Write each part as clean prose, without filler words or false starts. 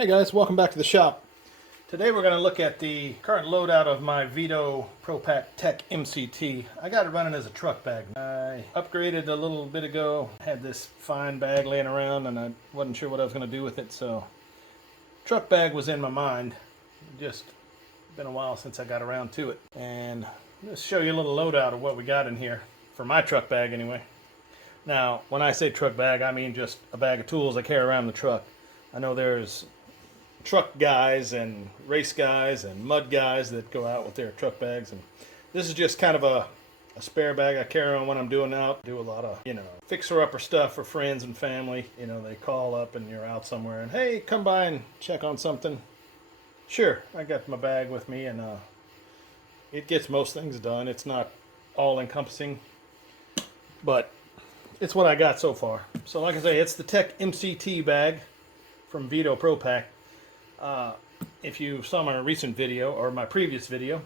Hey guys, welcome back to the shop. Today we're going to look at the current loadout of my Veto Pro Pac Tech MCT. I got it running as a truck bag. I upgraded a little bit ago, had this fine bag laying around and I wasn't sure what I was going to do with it, so truck bag was in my mind. Just been a while since I got around to it. And let's show you a little loadout of what we got in here, for my truck bag anyway. Now, when I say truck bag, I mean just a bag of tools I carry around the truck. I know there's truck guys and race guys and mud guys that go out with their truck bags, and this is just kind of a spare bag I carry on when I'm doing out. Do a lot of, fixer-upper stuff for friends and family. They call up and you're out somewhere and, hey, come by and check on something. Sure, I got my bag with me, and it gets most things done. It's not all-encompassing, but it's what I got so far. So like I say, it's the Tech MCT bag from Veto Pro Pac. If you saw my recent video, or my previous video,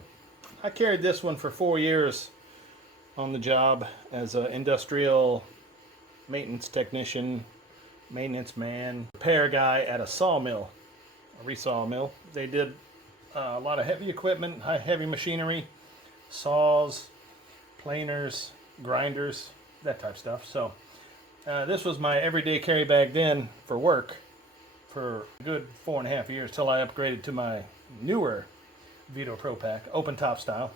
I carried this one for 4 years on the job as an industrial maintenance technician, maintenance man, repair guy at a sawmill, a resaw mill. They did a lot of heavy equipment, heavy machinery, saws, planers, grinders, that type of stuff. So this was my everyday carry bag then for work for a good 4.5 years till I upgraded to my newer Veto Pro Pac, open top style.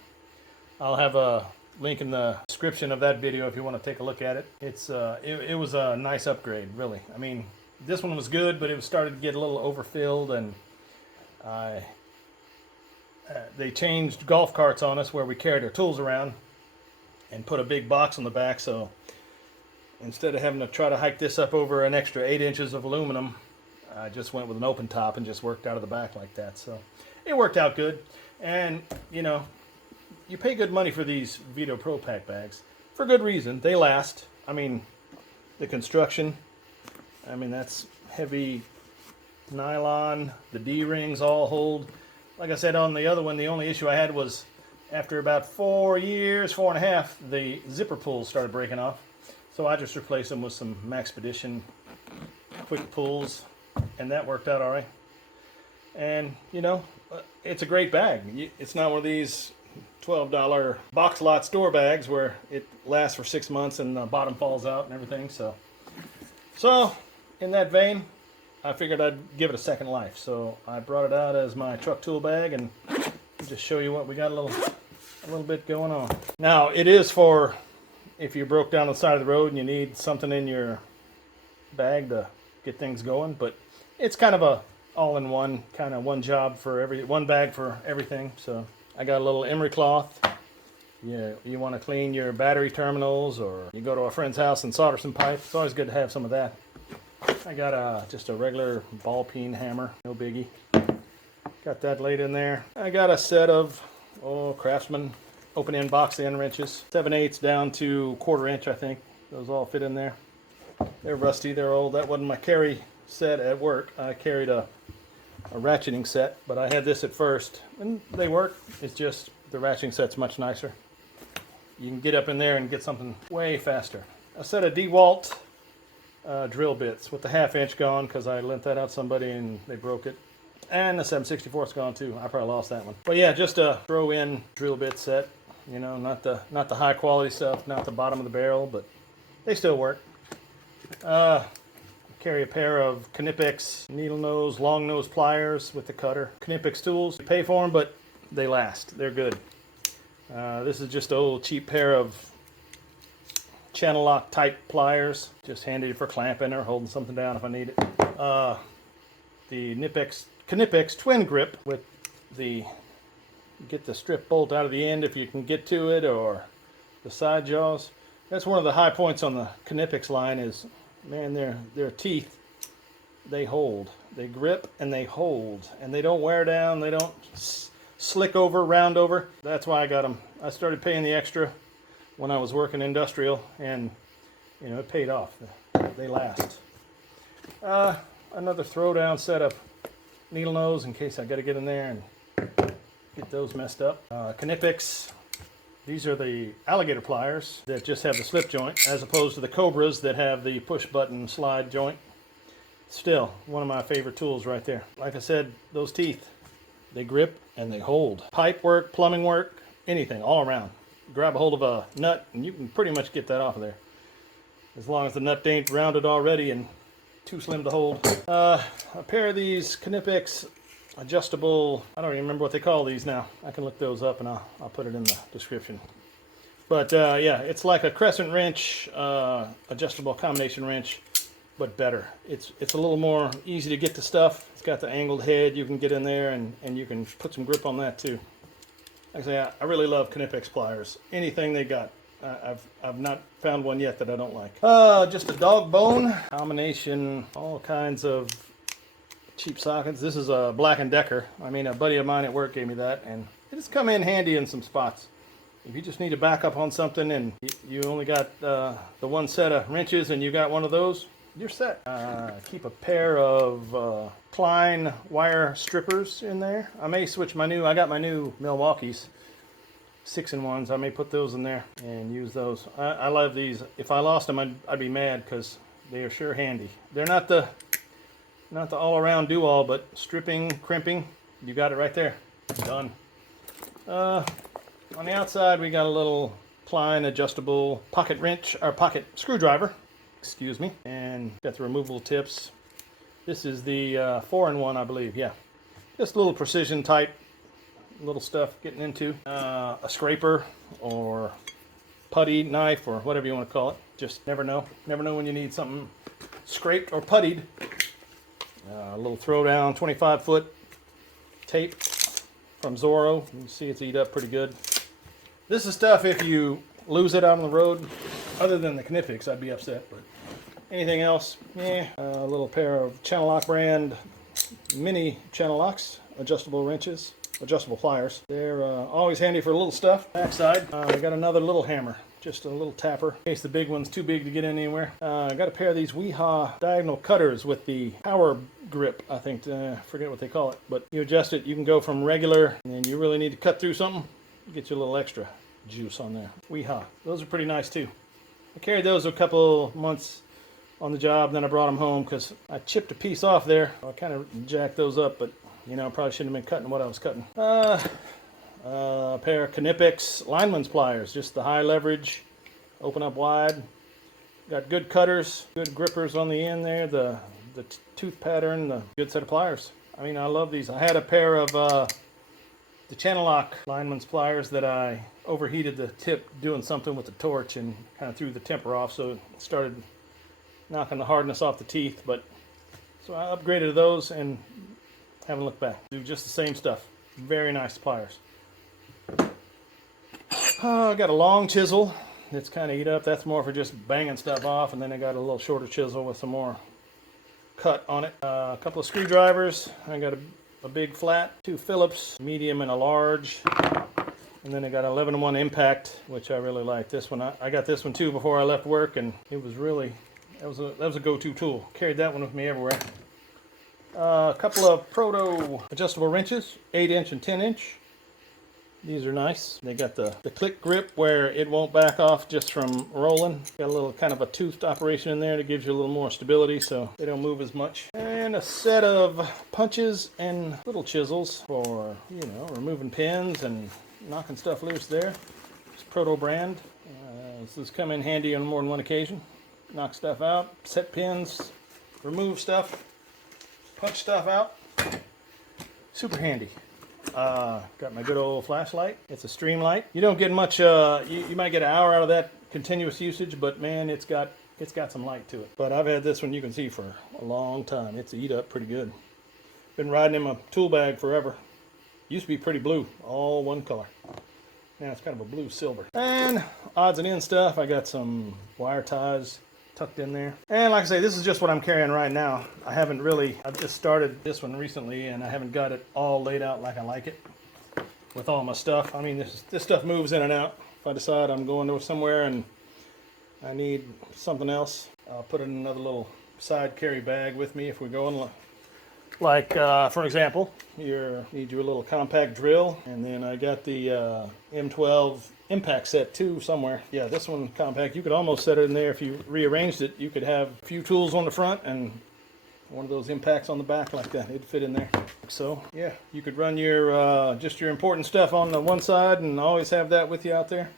I'll have a link in the description of that video if you want to take a look at it. It was a nice upgrade, really. I mean, this one was good, but it was started to get a little overfilled, and they changed golf carts on us where we carried our tools around and put a big box on the back, so instead of having to try to hike this up over an extra 8 inches of aluminum, I just went with an open top and just worked out of the back like that. So it worked out good. And, you pay good money for these Veto Pro Pac bags for good reason. They last. I mean, the construction, that's heavy nylon. The D-rings all hold. Like I said on the other one, the only issue I had was after about 4 years, 4.5, the zipper pulls started breaking off. So I just replaced them with some Maxpedition quick pulls, and that worked out all right. And it's a great bag. It's not one of these $12 box lot store bags where it lasts for 6 months and the bottom falls out and everything. So in that vein, I figured I'd give it a second life. So I brought it out as my truck tool bag and just show you what we got a little bit going on. Now it is for if you broke down the side of the road and you need something in your bag to get things going, but it's kind of a all-in-one, kind of one job for one bag for everything. So I got a little emery cloth. You want to clean your battery terminals, or you go to a friend's house and solder some pipe. It's always good to have some of that. I got just a regular ball peen hammer, no biggie. Got that laid in there. I got a set of Craftsman open-end box end wrenches, 7/8 down to 1/4 inch, I think. Those all fit in there. They're rusty, they're old. That wasn't my carry set at work. I carried a ratcheting set, but I had this at first, and they work. It's just the ratcheting set's much nicer. You can get up in there and get something way faster. A set of DeWalt drill bits with the 1/2 inch gone because I lent that out to somebody and they broke it. And the 7/64's gone too. I probably lost that one. But yeah, just a throw-in drill bit set. Not the high quality stuff, not the bottom of the barrel, but they still work. Carry a pair of knipex needle nose, long nose pliers with the cutter. Knipex tools, you pay for them, but they last. They're good. This is just an old cheap pair of channel lock type pliers, just handy for clamping or holding something down if I need it. The knipex twin grip with get the strip bolt out of the end if you can get to it, or the side jaws. That's one of the high points on the knipex line is, man, their teeth, they hold. They grip and they hold, and they don't wear down. They don't slick over, round over. That's why I got them. I started paying the extra when I was working industrial, and it paid off. They last. Another throwdown set of needle nose in case I got to get in there and get those messed up. Knipex. These are the alligator pliers that just have the slip joint, as opposed to the Cobras that have the push button slide joint. Still, one of my favorite tools right there. Like I said, those teeth, they grip and they hold. Pipe work, plumbing work, anything, all around. Grab a hold of a nut and you can pretty much get that off of there. As long as the nut ain't rounded already and too slim to hold. A pair of these knipex adjustable, I don't even remember what they call these now. I can look those up and I'll put it in the description. But yeah, it's like a crescent wrench, adjustable combination wrench, but better. It's a little more easy to get to stuff. It's got the angled head. You can get in there and you can put some grip on that too. Like I say, I really love knipex pliers. Anything they got. I've not found one yet that I don't like. Just a dog bone combination, all kinds of cheap sockets. This is a Black & Decker. I mean, a buddy of mine at work gave me that, and it has come in handy in some spots. If you just need to back up on something and you only got the one set of wrenches and you got one of those, you're set. Keep a pair of Klein wire strippers in there. I may switch I got my new Milwaukee's 6-in-1s. I may put those in there and use those. I love these. If I lost them, I'd be mad because they are sure handy. They're not the all-around do-all, but stripping, crimping, you got it right there. Done. On the outside, we got a little Klein adjustable pocket wrench, or pocket screwdriver, excuse me, and got the removable tips. This is the 4-in-1, I believe, yeah. Just a little precision type, little stuff getting into. A scraper or putty knife or whatever you want to call it. Just never know. Never know when you need something scraped or puttied. A little throwdown 25-foot tape from Zorro. You can see it's eat up pretty good. This is stuff if you lose it out on the road. Other than the knipex, I'd be upset. But anything else, yeah. A little pair of Channel Lock brand mini channel locks, adjustable wrenches, adjustable pliers. They're always handy for little stuff. Backside, I got another little hammer. Just a little tapper in case the big one's too big to get in anywhere. I got a pair of these Weehaw diagonal cutters with the power grip, I think. Forget what they call it. But you adjust it. You can go from regular, and you really need to cut through something, get you a little extra juice on there. Weehaw. Those are pretty nice too. I carried those a couple months on the job, then I brought them home because I chipped a piece off there. I kind of jacked those up, but you know, probably shouldn't have been cutting what I was cutting. A pair of knipex lineman's pliers, just the high leverage, open up wide. Got good cutters, good grippers on the end there, the tooth pattern, the good set of pliers. I mean, I love these. I had a pair of the Channel Lock lineman's pliers that I overheated the tip doing something with the torch and kind of threw the temper off, so it started knocking the hardness off the teeth. But so I upgraded those and haven't looked back. Do just the same stuff. Very nice pliers. I got a long chisel that's kind of eat up. That's more for just banging stuff off. And then I got a little shorter chisel with some more cut on it. A couple of screwdrivers. I got a big flat, 2 Phillips, medium and a large. And then I got an 11-in-1 impact, which I really like. This one, I got this one too before I left work, and it was really, that was a go-to tool. Carried that one with me everywhere. A couple of proto adjustable wrenches, 8-inch and 10-inch. These are nice. They got the click grip where it won't back off just from rolling. Got a little kind of a toothed operation in there that gives you a little more stability so they don't move as much. And a set of punches and little chisels for, you know, removing pins and knocking stuff loose there. It's Proto brand. This has come in handy on more than one occasion. Knock stuff out, set pins, remove stuff, punch stuff out. Super handy. Got my good old flashlight. It's a stream light. You don't get much, you might get an hour out of that continuous usage, but man, it's got some light to it. But I've had this one, you can see, for a long time. It's eat up pretty good. Been riding in my tool bag forever. Used to be pretty blue, all one color. Now it's kind of a blue silver. And odds and ends stuff. I got some wire ties tucked in there. And like I say, this is just what I'm carrying right now. I've just started this one recently and I haven't got it all laid out like I like it with all my stuff. I mean, this stuff moves in and out. If I decide I'm going to somewhere and I need something else, I'll put it in another little side carry bag with me if we're going. Like, for example, you need your little compact drill, and then I got the M12 impact set too somewhere. Yeah, this one compact. You could almost set it in there if you rearranged it. You could have a few tools on the front and one of those impacts on the back like that. It'd fit in there. So yeah, you could run your just your important stuff on the one side and always have that with you out there.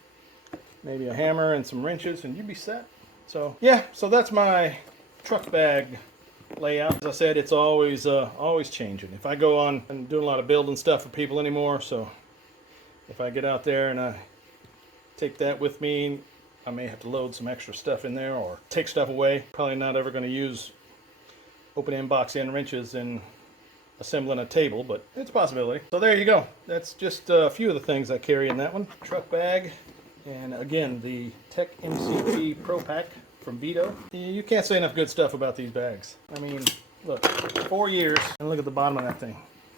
Maybe a hammer and some wrenches and you'd be set. So yeah, so that's my truck bag layout. As I said, it's always changing. If I go on, I'm doing a lot of building stuff for people anymore, so if I get out there and I take that with me, I may have to load some extra stuff in there or take stuff away. Probably not ever going to use open end box end wrenches in assembling a table, but it's a possibility. So there you go. That's just a few of the things I carry in that one. Truck bag, and again, the Tech MCT Pro Pac from Veto. You can't say enough good stuff about these bags. I mean, look, 4 years, and look at the bottom of that thing.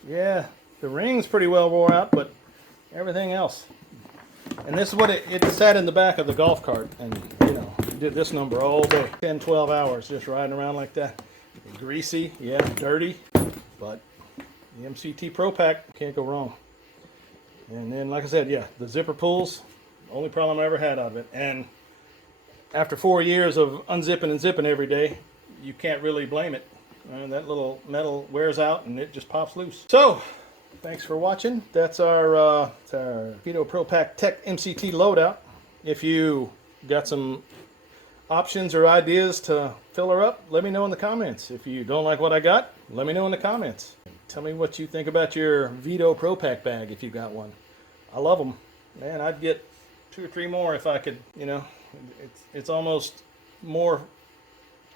Yeah, the ring's pretty well wore out, but everything else. And this is what it sat in the back of the golf cart, and you know, did this number all day. 10, 12 hours just riding around like that. Greasy, yeah, dirty, but the MCT Pro Pac, can't go wrong. And then, like I said, yeah, the zipper pulls, only problem I ever had out of it. And after 4 years of unzipping and zipping every day, you can't really blame it. That little metal wears out and it just pops loose. So, thanks for watching. That's our Veto Pro Pac Tech MCT loadout. If you got some options or ideas to fill her up, let me know in the comments. If you don't like what I got, let me know in the comments. Tell me what you think about your Veto Pro Pac bag if you got one. I love them. Man, I'd get 2 or 3 more if I could, you know. It's almost more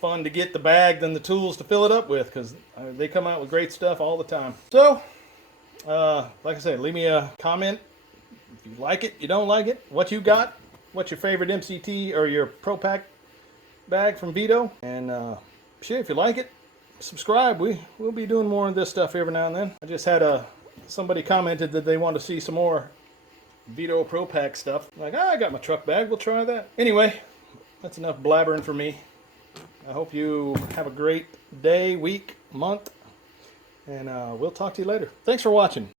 fun to get the bag than the tools to fill it up with, because they come out with great stuff all the time. So, like I said, leave me a comment if you like it, you don't like it, what you got, what's your favorite MCT or your Pro Pac bag from Veto, and shit, if you like it, subscribe. We'll be doing more of this stuff every now and then. I just had somebody commented that they want to see some more Veto Pro Pac stuff. I'm like, I got my truck bag, we'll try that. Anyway, that's enough blabbering for me. I hope you have a great day, week, month, and we'll talk to you later. Thanks for watching.